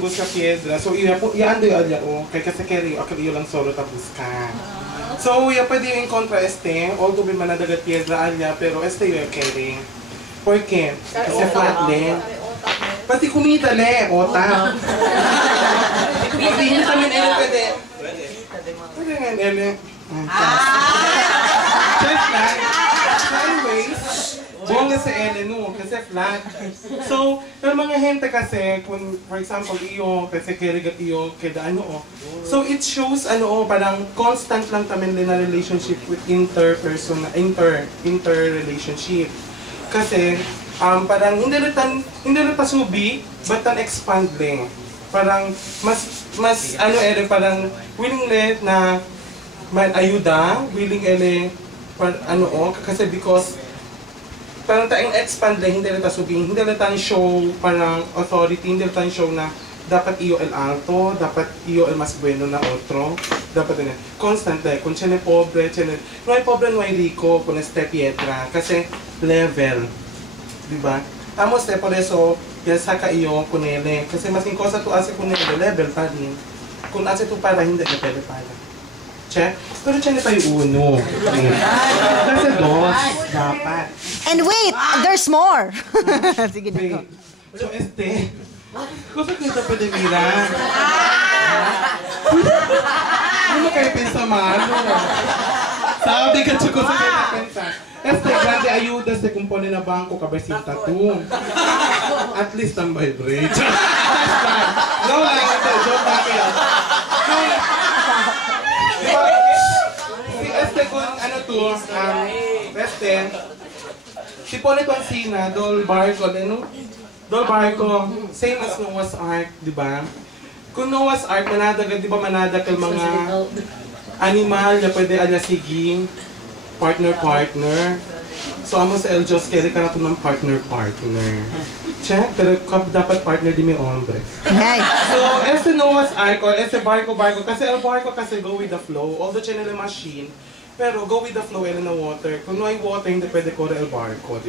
imbus ka piedra. So, iyan doy alya o. Kaya kasi keri, akali lang solo tapos ka. So, pwede yung kontra este. Although may manadagat piedra alya, pero este yung keri. ¿Por qué? Kasi flat le. Pati kumita le, ota. Kumita min ele pwede. Pwede nga ele. Just lang. Anyways, buong sa ele no, kasi flat. So, yung mga gente kasi, kung for example, iyo, kasi kirigat iyo, kada ano o. So, it shows ano o, parang constant lang tamin din na relationship with inter-relationship. Kasi, parang hindi rin subi, but tan expand lang. Parang, mas ano ele, parang willing le na ayuda, willing ele, ano o, kasi because, parang tayong expand lang, hindi rin tasubing, hindi rin tayong show, parang authority, hindi rin tayong show na dapat iyo el alto, dapat iyo el mas bueno na otro, dapat yun. Constant eh, kung siya na pobre, no ay pobre, no ay rico, kung este pietra, kasi level, di ba? Amos eh, por eso, yan saka iyo kunele, kasi masing kosa to ase kunele, level pa rin. Kung ase to para, hindi na pwede para. Check? Pero siya na tayo uno. Kasi dos, dapat. And wait, there's more. Sige na. Wait. So, este, gusto kita pwede mira. Ano kayo pinsa malo? Sabi ka chuko sa kanya pensa. Este, grande ayuda sa kumpone na bangko kabesita tu. At least ang vibrate. No, like, joke natin. Si este kung ano to, este, si Pone Consina, Dol Barco, ano? Dol Barco, same as Noah's Ark, di ba? Kung Noah's Ark, manadagal, di ba manadagal mga animal na pwede alasigi, partner-partner. So, amo sa El Diyos, kaya ka na ito ng partner-partner. Check, pero dapat partner di may ombre. So, este Noah's Ark, or este barko-barko, kasi el barko kasi go with the flow, although siya nila machine, pero go with the flow, ele na water. Kung no ay water, hindi pwede ko el barko.